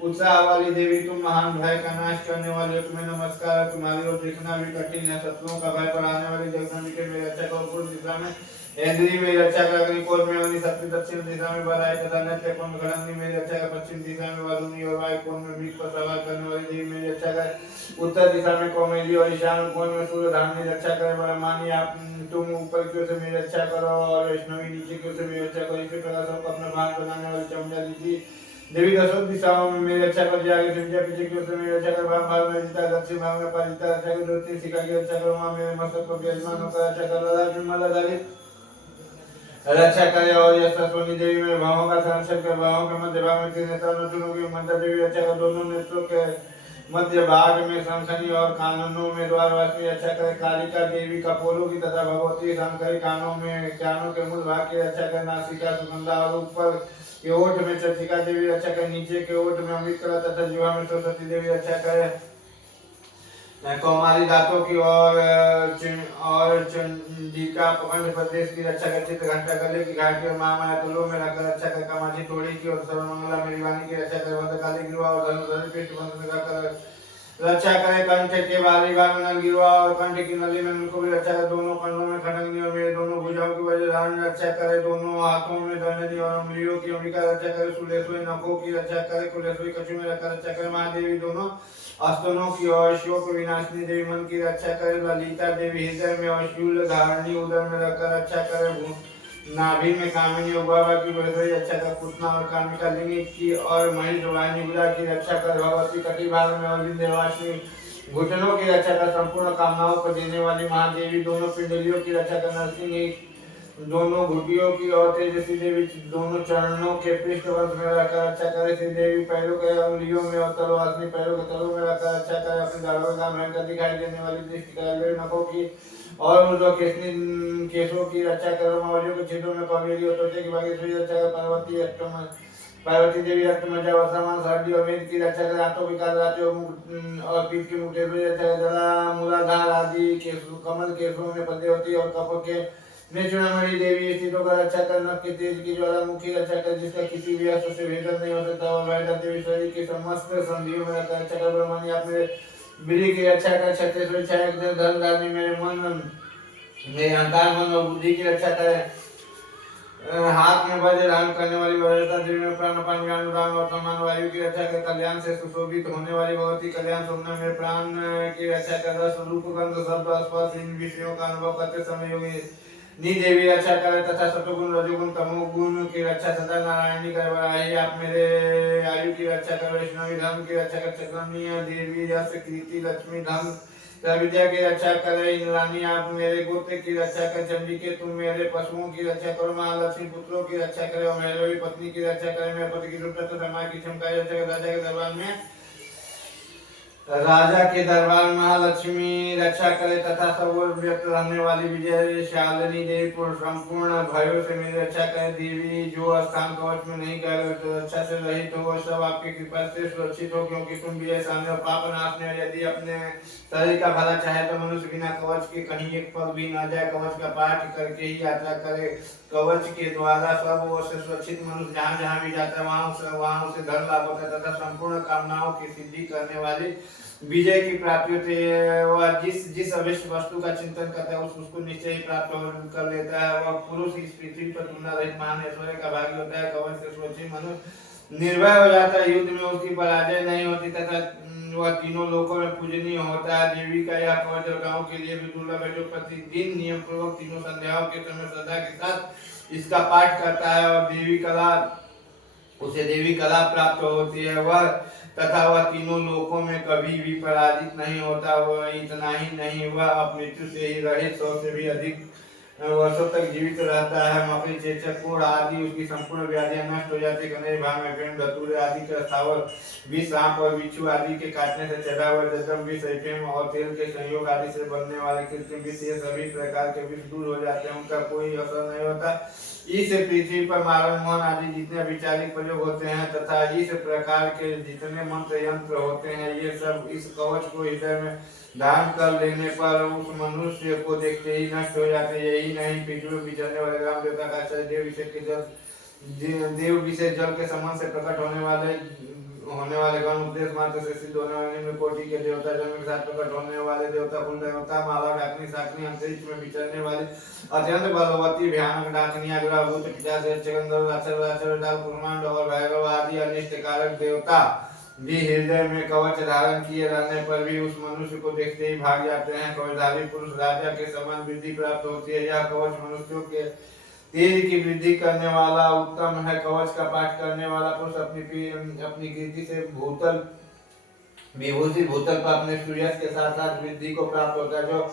उत्साह वाली देवी तुम महान भय का नाश करने वाली हो, तुम्हें नमस्कार। तुम्हारी ओर देखना भी कठिन है। शत्रुओं का भय बढ़ाने वाली जगदम्बिके मेरी रक्षा करो। पूर्व दिशा में इंद्री मेरी रक्षा कर, अग्निकोल में अग्नि शक्ति, दक्षिण दिशा में बलाई तथा नृत्य कुंड खड़ंगी मेरी रक्षा कर, पश्चिम दिशा में वारुणी और वायु कोण में वृक्ष पर सवार करने वाली देवी मेरी रक्षा कर, उत्तर दिशा में कौमेदी और ईशान कोण में सूर्य धाम मेरी रक्षा करे। ब्रह्मानी आप तुम ऊपर की ओर से मेरी रक्षा करो और वैष्णवी नीचे की ओर से मेरी रक्षा करो। इसी प्रकार सबको अपना भाग बनाने वाली चमुंडा दीदी देवी दसों दिशाओं में मेरी रक्षा कर, आगे से विजय पीछे की ओर से मेरी रक्षा कर, वाम भाग में जीता, दक्षिण भाग में पाजिता रक्षा कर, ज्योति शिखा की रक्षा करो। वहां मेरे मस्तक पर विराजमान होकर रक्षा कर, ललाट में मालाधारी रक्षा करे। और यह सरस्वती देवी मेरे भावों का संरक्षण कर, भावों के मध्य भाग में त्रिनेत्र नटुनों की मंत्र देवी रक्षा कर, दोनों नेत्रों के मध्य भाग में शंखनी और कानों में द्वारवासिनी रक्षा करे। कालिका देवी कपोलों की तथा भगवती शंकरी कानों के मूल भाग की रक्षा कर, नासिका सुगंधा और ऊपर के ओठ में चर्चिका देवी रक्षा करे, नीचे के ओठ में अमृत कला तथा जीवा में सरस्वती देवी रक्षा करे। कौमारी दांतों की और चंडिका प्रबंध प्रदेश की रक्षा कर, चित्र घंटा गले की घाटी और महामाया तुलों में रखकर रक्षा कर, कामाची थोड़ी की और सर्वमंगला मेरी वाणी की रक्षा कर, भद्रकाली गिरवा और धनुधर पृष्ठ बंध कर रक्षा करे। कंठ के बाहरी भाग में नलगिरवा और कंठ की नली में उनको भी रक्षा करे। दोनों कंधों में खड़ंगी और मेरे दोनों भुजाओं की वजह धारण रक्षा करे। दोनों हाथों में दंडनी और उंगलियों की अंबिका रक्षा करे। सुलेसुई नखों की रक्षा करे, कुलेसुई कछु में रखकर रक्षा करे। महादेवी दोनों अस्तनों की और शोक विनाशिनी देवी मन की रक्षा करे। ललिता देवी हृदय में और शूल धारणी उदर में रखकर रक्षा करे। नाभि में कामिनी उबाबा की वैसे रक्षा कर, पुतना और कामिका लिंग की और महिष वाहिनी बुला की रक्षा कर, भगवती कटी भाग में और विंध्यवासिनी घुटनों की रक्षा कर, संपूर्ण कामनाओं को देने वाली महादेवी दोनों पिंडलियों की रक्षा कर, नरसिंह दोनों घुटियों की और तेजस्वी देवी दोनों चरणों के पृष्ठ वंश में रखकर रक्षा करे। श्री देवी पैरों के अंगुलियों में और तलवार पैरों के तलों में रखकर रक्षा करे। अपने दाढ़ों का भयंकर दिखाई देने वाली दृष्टि कराए नखों की और जो केशों की रक्षा करो। मावलियों के छेदों में कौवेरी और तोते की बागेश्वरी रक्षा कर। पार्वती देवी रक्त मजा वर्षमान सर्दी और वेद की रक्षा कर, हाथों विकार राते और पीठ की मुठेश्वरी रक्षा कर, जला मूलाधार आदि कमल केशों में पदे होती और कपों के में चूड़ामणि देवी स्थितों का रक्षा कर, नभ के तेज की ज्वालामुखी रक्षा कर, जिसका किसी भी अस्त्र से भेदन नहीं हो सकता। और वैदा देवी शरीर की समस्त संधियों में रखकर रक्षा कर। ब्रह्मणी आप मेरे बिली की रक्षा कर, छत्तीसवें छाया धन धारणी मेरे मन मेरे अहंकार मन और बुद्धि की रक्षा करे। हाथ में वज्र धारण करने वाली वज्रता देवी में प्राण ज्ञान उदान और सम्मान वायु की रक्षा कर, कल्याण से सुशोभित होने वाली भगवती कल्याण सुनने में प्राण की रक्षा कर, रस रूप गंध शब्द स्पर्श इन विषयों का अनुभव करते समय योगी नी देवी रक्षा करे तथा सतोगुण रजोगुण तमोगुण की रक्षा सदा नारायणी करे। वराही आप मेरे आयु की रक्षा कर, वैष्णवी धर्म की रक्षा कर, चक्रमीय देवी यश कीर्ति लक्ष्मी धर्म विद्या की रक्षा करे। इंद्राणी आप मेरे गोत्र की रक्षा कर, चंडिके तुम मेरे पशुओं की रक्षा करो। महालक्ष्मी पुत्रों की रक्षा करे और मेरे पत्नी की रक्षा करे। मेरे पति की सुरक्षा तथा की क्षमता रक्षा कर, राजा के दरबार में महालक्ष्मी रक्षा करे तथा सब व्यक्त रहने वाली विजय शालिनी देवी संपूर्ण भयों से मेरी रक्षा करे। देवी जो स्थान कवच में नहीं गए तो रक्षा से रहित हो, सब आपकी कृपा से सुरक्षित हो, क्योंकि तुम विजय सामने और पाप नाशने। यदि अपने शरीर का भला चाहे तो मनुष्य बिना कवच के कहीं एक पग भी न जाए। कवच का पाठ करके ही यात्रा करे। कवच के द्वारा सब ओर से सुरक्षित मनुष्य जहाँ जहाँ भी जाता है वहाँ उसे धन लाभ होता है तथा संपूर्ण कामनाओं की सिद्धि करने वाली विजय की प्राप्ति होती है। वह जिस अवश्य वस्तु का चिंतन करता है उसको निश्चय ही प्राप्त कर लेता है। वह पुरुष इस पृथ्वी पर तुलना रहित महान ऐश्वर्य का भागी होता है। कवच से सुरक्षित मनुष्य निर्भय हो जाता है, युद्ध में उसकी पराजय नहीं होती तथा वह तीनों लोकों में पूजनीय होता है। देवी का यह कवच गांव के लिए भी दुर्लभ है। जो प्रतिदिन नियम पूर्वक तीनों संध्याओं के समय श्रद्धा के साथ इसका पाठ करता है और उसे देवी कला प्राप्त होती है। वह तथा वह तीनों लोकों में कभी भी पराजित नहीं होता। वह इतना ही नहीं, वह मृत्यु से ही रहित 100 से भी अधिक वर्षों तक जीवित रहता है। मकड़ी चेचक कोढ़ आदि उसकी संपूर्ण व्याधियां नष्ट हो जाती है। गणेश भाग में प्रेम धतूरे आदि के स्थावर विष, सांप और बिच्छू आदि के काटने से चढ़ा हुआ जखम विष, एफएम और तेल के संयोग आदि से बनने वाले कृत्रिम विष, ये सभी प्रकार के विष दूर हो जाते हैं, उनका कोई असर नहीं होता। इस पृथ्वी पर मारण मोहन आदि जितने विचारिक प्रयोग होते हैं तथा इस प्रकार के जितने मंत्र यंत्र होते हैं, ये सब इस कवच को हृदय में धारण कर लेने पर उस मनुष्य को देखते ही नष्ट हो जाते। यही नहीं, पृथ्वी में विचरने वाले राम देवता का आचार्य देव विषय के जल के समान से प्रकट होने वाले गण उपदेश मात्र से सिद्ध होने वाले निम्न कोटि के देवता, जन्म के साथ प्रकट होने वाले देवता, कुल देवता, माला डाकनी साकनी, अंतरिक्ष में विचरने वाली अत्यंत बलवती भयानक डाकनी, अग्रभूत पिता से गंधर्व, अक्षर, कुर्मांड और भैरव आदि अनिष्ट कारक देवता भी हृदय में कवच धारण किए रहने पर भी उस मनुष्य को देखते ही भाग जाते हैं। कवचधारी पुरुष राजा के समान वृद्धि प्राप्त होती है। यह कवच मनुष्यों के तेज की वृद्धि करने वाला उत्तम है। कवच का पाठ करने वाला पुरुष अपनी कीर्ति से भूतल विभूति भूतल पर अपने सूर्य के साथ साथ वृद्धि को प्राप्त होता है। जो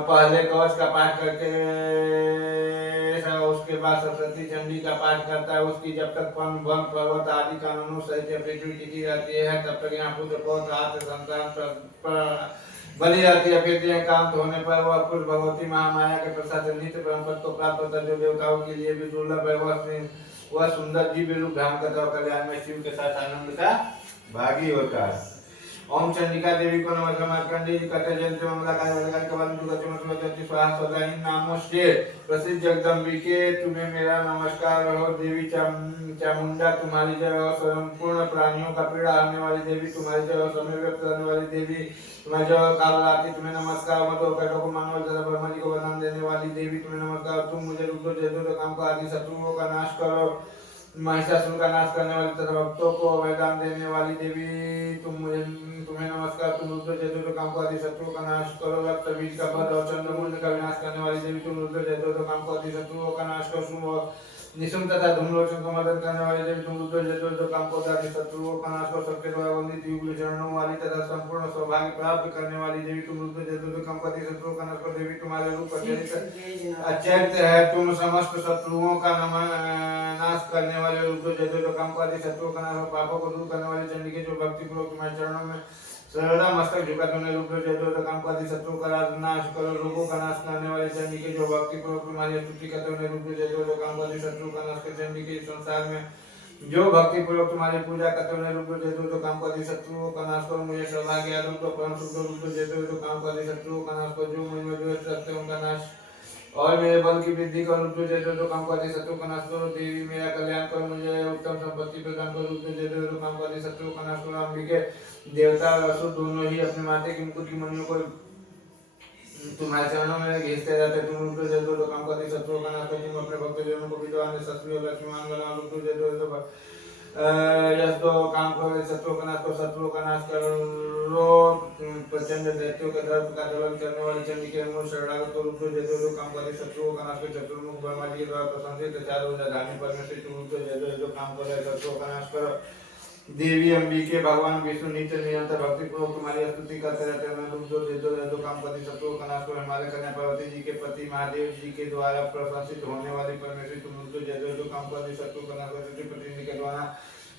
पहले कवच का पाठ करके उसके बाद सरस्वती चंडी का पाठ करता है, उसकी जब तक वन पर्वत आदि कानूनों सहित पृथ्वी टिकी रहती है तब तक यहाँ पुत्र पौत्र आत्म संतान बनी रहती है। फिर देहांत होने पर वह पुरुष भगवती महामाया के प्रसाद से नित्य परम पद को प्राप्त होता है, जो देवताओं के लिए भी दुर्लभ है। वह सुंदर दिव्य रूप धारण करता है, कल्याण में शिव के साथ आनंद का भागी होता है। ओम चंडिका देवी को नमस्कार। मार्कंडेय जी कहते जयंती मंगला काय वरदान कवल दुर्गा स्वाहा सदा इन नामों से प्रसिद्ध जगदम्बिके तुम्हें मेरा नमस्कार हो। देवी चामुंडा तुम्हारी जय हो। संपूर्ण प्राणियों का पीड़ा हरने वाली देवी तुम्हारी जय हो। समय व्यक्त करने वाली देवी तुम्हारी जय हो। काल रात्रि तुम्हें नमस्कार। मधु पेटों को मानव जरा ब्रह्मा जी को वरदान देने वाली देवी तुम्हें नमस्कार। तुम मुझे रुद्र जयदुर्ग काम को आदि शत्रुओं का नाश करो। महिषासुर का नाश करने वाली तथा भक्तों को वरदान देने वाली देवी तुम्हें नमस्कार। तुम रुद्र जयदुर्ग काम को आदि शत्रुओं का नाश करो। रक्त बीज का वध और चंद्रमुंड का विनाश करने वाली देवी तुम रुद्र जयदुर्ग काम को आदि शत्रुओं का नाश करो। शुभ और निशुंभ तथा धूम्रलोचन को मदद करने वाली देवी तुम रुद्र जयदुर्ग काम को आदि शत्रुओं का नाश करो। सबके द्वारा वंदित युगल चरणों वाली तथा संपूर्ण सौभाग्य प्राप्त करने वाली देवी तुम रुद्र जयदुर्ग काम को आदि शत्रुओं का नाश करो। देवी तुम्हारे रूप अचैत्य है। तुम समस्त शत्रुओं का नाश करने वाले रुद्र जयदुर्ग काम को आदि शत्रुओं का नाश, पापों को दूर करने वाली चंडी के जो भक्ति पूर्वक तुम्हारे चरणों में सर्वदा मस्तक झुका तुमने रुद्र जयदुर्ग काम को आदि शत्रुओं का नाश करो। रोगों का नाश करने वाले चंडी के जो भक्ति पूर्वक तुम्हारी स्तुति करते हुए रुद्र जयदुर्ग काम को आदि शत्रुओं का नाश कर। चंडी के संसार में जो भक्ति पूर्वक तुम्हारी पूजा करते हुए रुद्र जयदुर्ग काम को आदि शत्रुओं का नाश करो। मुझे सौभाग्य आरोग्य परम शुद्ध रुद्र जयदुर्ग काम को आदि शत्रुओं का नाश करो। जो मुझ में द्वेष रखते हैं उनका नाश और मेरे बल की वृद्धि करो। रुद्र जयदुर्ग काम को आदि शत्रुओं का नाश करो। देवी मेरा कल्याण करो। मुझे उत्तम संपत्ति प्रदान करो। रुद्र जयदुर्ग काम को आदि शत्रुओं का नाश करो। अंबिके देवता और असुर दोनों ही अपने माथे की मुकुट की मणियों को तुम्हारे चरणों में घिसते रहते। तुम रुद्र जयदुर्ग काम को आदि शत्रुओं का नाश करो। तुम अपने भक्तजनों को विद्वान शस्त्री और लक्ष्मीवान बनाओ। रुद्र जयदुर्ग यस्तो काम करो। शत्रुओं का नाश करो। शत्रुओं का नाश करो। प्रचंड दैत्यों के दर्प का दलन करने वाली चंडी के मूल शरणागत को रुद्र जयदुर्ग काम को शत्रुओं का नाश करो। चतुर्मुख ब्रह्मा जी के द्वारा प्रशंसित चारों धामी परमेश्वर तुम रुद्र जयदुर्ग काम करो। शत्रुओं का नाश करो। देवी अंबिके भगवान विष्णु नित्य निरंतर भक्ति पूर्वक तुम्हारी स्तुति करते रहते हैं। रुद्र जयदुर्ग काम को शत्रुओं का नाश करो। हिमालय कन्या पार्वती जी के पति महादेव जी के द्वारा प्रशंसित होने वाली परमेश्वरी तुम रुद्र जयदुर्ग काम को शत्रुओं का नाश करो। पति के द्वारा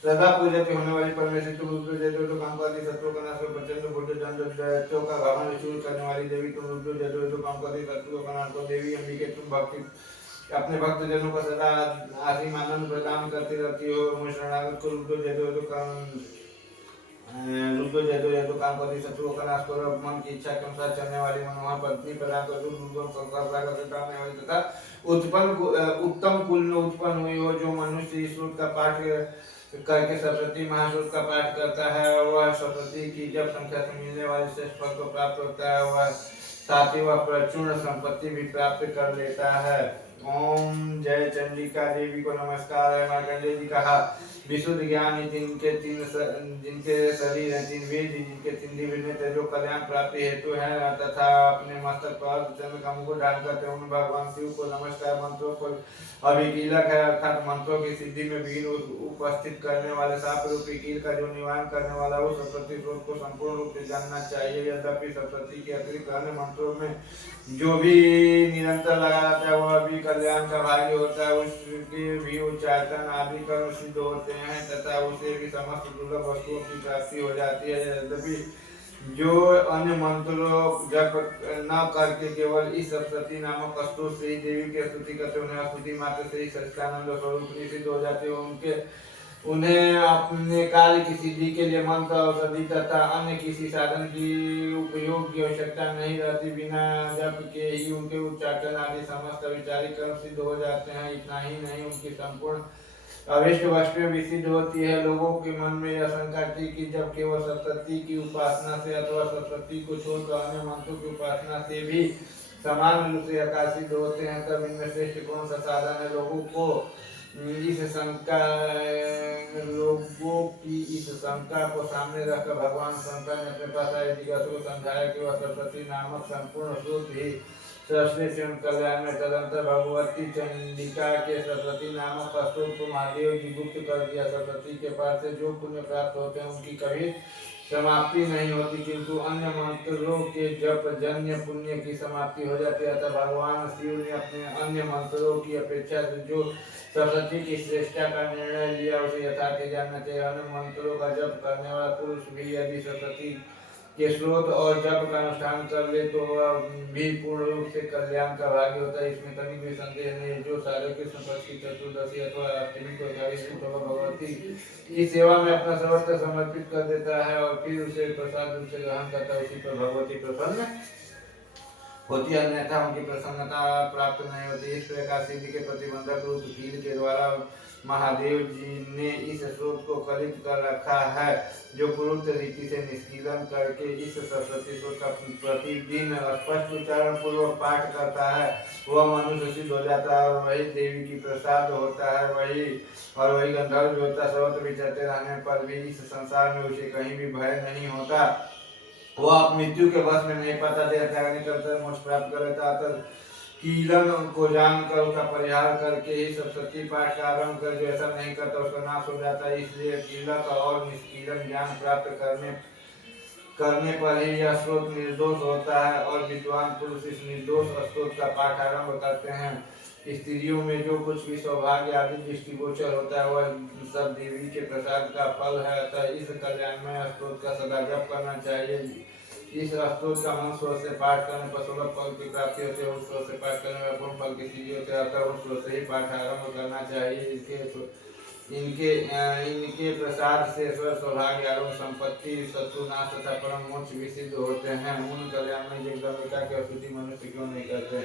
सदा पूजित होने वाली परमेश्वरी तुम रुद्र जयदुर्ग काम को शत्रुओं का नाश करो। प्रचंड बुद्ध दंड दैत्यों का घमंड चूर करने वाली देवी तुम रुद्र जयदुर्ग काम को शत्रुओं का नाश करो। देवी अंबिके तुम भक्ति अपने भक्त जनों को सदा असीम आनंद प्रदान करती रहती हो। मुझ शरणागत को रुद्र जयदुर्ग काम को शत्रुओं का नाश करो। मन की इच्छा के अनुसार चलने वाली मनोहर पत्नी प्रदान करो। तथा उत्तम कुल में उत्पन्न हुई हो। जो मनुष्य इस श्लोक का पाठ करके सरस्वती महाश्लोक का पाठ करता है वह सरस्वती की जब संख्या से मिलने वाले श्रेष्ठ फल को प्राप्त होता है। वह साथ ही वह प्रचुर संपत्ति भी प्राप्त कर लेता है। ओम जय चंडिका देवी को नमस्कार है। मार्कंडेय जी कहा विशुद्ध ज्ञान जिनके शरीर है, 3 वेद जिनके 3 दिव्य नेत्र जो कल्याण प्राप्ति हेतु है तथा अपने मस्तक पर चंद्र का मुकुट धारण करते हैं उन भगवान शिव को नमस्कार। मंत्रों को अभिकीलक है अर्थात मंत्रों की सिद्धि में विघ्न उपस्थित करने वाले साप रूपी कील का जो निवारण करने वाला उस सरस्वती स्रोत को संपूर्ण रूप से जानना चाहिए। यद्यपि सरस्वती के अतिरिक्त अन्य मंत्रों में जो भी निरंतर लगा रहता है वह भी कल्याण का भागी होता है। उसके भी उच्चारण आदि कर्म सिद्ध होते हैं तथा उसे भी समस्त दुर्लभ वस्तुओं की प्राप्ति हो जाती है। यद्यपि जो अन्य मंत्रों जप न करके केवल इस सरस्वती नामक स्तोत्र से ही देवी की स्तुति करते उन्हें स्तुति मात्र से ही सच्चिदानंद स्वरूप सिद्ध हो जाते हैं। उन्हें अपने कार्य की सिद्धि के लिए मंत्र औषधि तथा अन्य किसी साधन की उपयोग की आवश्यकता नहीं रहती। बिना जप के ही उनके उच्चाटन आदि समस्त विचारिक कर्म सिद्ध हो जाते हैं। इतना ही नहीं उनकी संपूर्ण अविष्ट वस्तुएं विसिद्ध होती है। लोगों के मन में यह शंका थी कि जब केवल सरस्वती की उपासना से अथवा सरस्वती को छोड़कर अन्य मंत्रों की उपासना से भी समान रूप से यथा सिद्ध होते हैं, तब इनमें श्रेष्ठ कौन सा साधन है। लोगों की इस शंका को सामने रखकर भगवान शंकर ने अपने पास आए जिज्ञासु को समझाया कि वह सरस्वती नामक संपूर्ण स्रोत ही सरस्वती स्वयं कल्याण में। तदंतर भगवती चंडिका के सरस्वती नामक स्तोत्र को महादेव जी गुप्त कर दिया। सरस्वती के पास से जो पुण्य प्राप्त होते हैं उनकी कभी समाप्ति नहीं होती, किंतु अन्य मंत्रों के जप जन्य पुण्य की समाप्ति हो जाती है। अतः भगवान शिव ने अपने अन्य मंत्रों की अपेक्षा से जो सरस्वती की श्रेष्ठता का निर्णय लिया उसे यथार्थ जानना चाहिए। अन्य मंत्रों का जप करने वाला पुरुष भी यदि सरस्वती के स्रोत और जप का अनुष्ठान कर ले तो वह भी पूर्ण रूप से कल्याण का भागी होता है, इसमें कभी भी संदेह नहीं। जो सारे कृष्ण पक्ष की चतुर्दशी अथवा अष्टमी को भगवती की सेवा में अपना सर्वस्व समर्पित कर देता है और फिर उसे प्रसाद रूप से ग्रहण करता है, उसी पर भगवती प्रसन्न होती है, अन्यथा उनकी प्रसन्नता प्राप्त नहीं होती। इस प्रकार सिद्धि के प्रतिबंधक रूप कील के द्वारा महादेव जी ने इस स्रोत को कलित कर रखा है, जो पूर्वोक्त रीति से निष्कीलन करके इस सरस्वती स्रोत का प्रतिदिन स्पष्ट उच्चारण पूर्वक पाठ करता है वह मनुष्य सिद्ध हो जाता है और वही देवी की प्रसाद होता है। वही गंधर्व देवता सर्वत्र विचरते रहने पर भी इस संसार में उसे कहीं भी भय नहीं होता। वह आप मृत्यु के वश में नहीं पाता, देह त्याग निकलकर मोक्ष प्राप्त कर लेता। कीलन को जानकर उसका परिहार करके ही सरस्वती पाठ का आरंभ कर, जो ऐसा नहीं करता उसका नाश हो जाता है। इसलिए कीलक और निष्कीलन ज्ञान प्राप्त करने पर ही यह स्रोत निर्दोष होता है और विद्वान पुरुष इस निर्दोष स्रोत का पाठ आरंभ करते हैं। स्त्रियों में जो कुछ भी सौभाग्य आदि दृष्टिगोचर होता है वह सब देवी के प्रसाद का फल है। अतः इस कल्याणमय स्रोत का सदा जप करना चाहिए। इस स्रोत का मन स्वर से पाठ करने पर सुलभ फल की प्राप्ति होती है, उस स्रोत से पाठ करने में पूर्ण फल की सिद्धि होती है। अतः उस स्रोत से ही पाठ आरंभ करना चाहिए। इनके प्रसाद से स्व सौभाग्य आरोग्य संपत्ति शत्रुनाश तथा परम मोक्ष भी सिद्ध होते हैं। उन कल्याण में जगदम्बिका की स्तुति मनुष्य क्यों नहीं करते।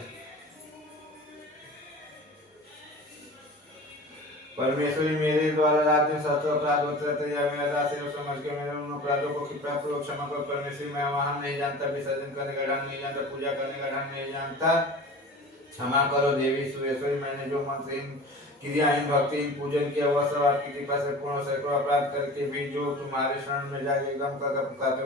परमेश्वरी मेरे द्वारा रात में सहस्त्र अपराध होते रहते या मेरा दास है समझ के मेरे उन अपराधों को कृपया पूर्वक क्षमा करो। परमेश्वरी मैं वाहन नहीं जानता, विसर्जन करने का ढंग नहीं जानता, पूजा करने का ढंग नहीं जानता, क्षमा करो। देवी सुरेश्वरी मैंने जो मंत्रहीन क्रियाहीन भक्तिहीन पूजन किया वह सब आपकी कृपा से पूर्ण सैकड़ों अपराध करके भी जो तुम्हारे शरण में जाके एकदम कर पुकारते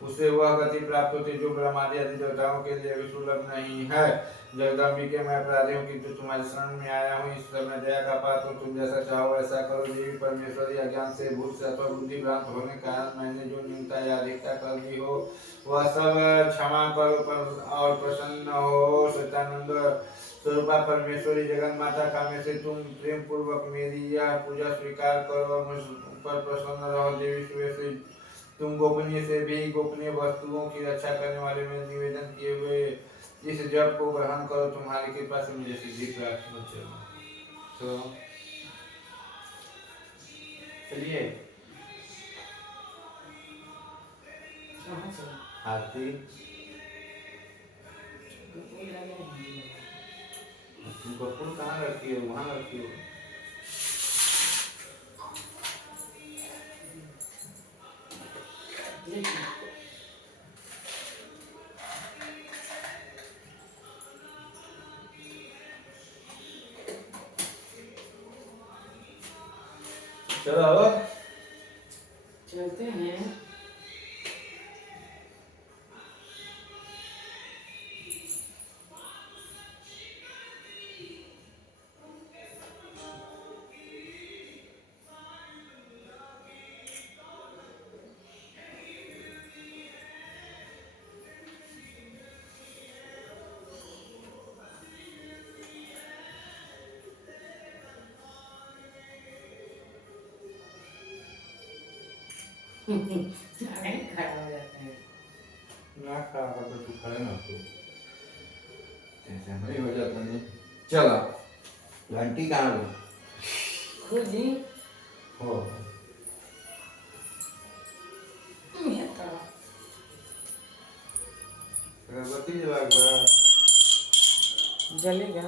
उसे वह गति प्राप्त होती जो ब्रह्मादि आदि देवताओं के लिए भी सुलभ नहीं है। जगदम्बिके मैं अपराधियों की जो तुम्हारे शरण में आया हूँ, इस समय दया का पात्र तुम जैसा चाहो ऐसा करो। देवी परमेश्वरी अज्ञान से भूत से अथवा बुद्धि भ्रांत होने के कारण मैंने जो न्यूनता या अधिकता कर दी हो वह सब क्षमा करो और प्रसन्न हो। सत्यानंद स्वरूपा परमेश्वरी जगन माता कामेश्वरी तुम प्रेम पूर्वक मेरी यह पूजा स्वीकार करो और मुझ पर प्रसन्न रहो। देवी सुरेश्वरी तुम गोपनीय से भी गोपनीय वस्तुओं की रक्षा करने वाले में निवेदन किए हुए इस जप को ग्रहण करो। तुम्हारी कृपा से मुझे सिद्धि प्राप्त होती है। तो चलिए आरती कपूर कहाँ रखी हो, वहाँ रखी हो। चलो चलते हैं। खड़ा हो जाते हैं ना खड़ा होकर तू खड़े ना हो ऐसे नहीं हो जाता नहीं। चलो घंटी कहाँ गई खुद ही हो अगरबत्ती जला जलेगा।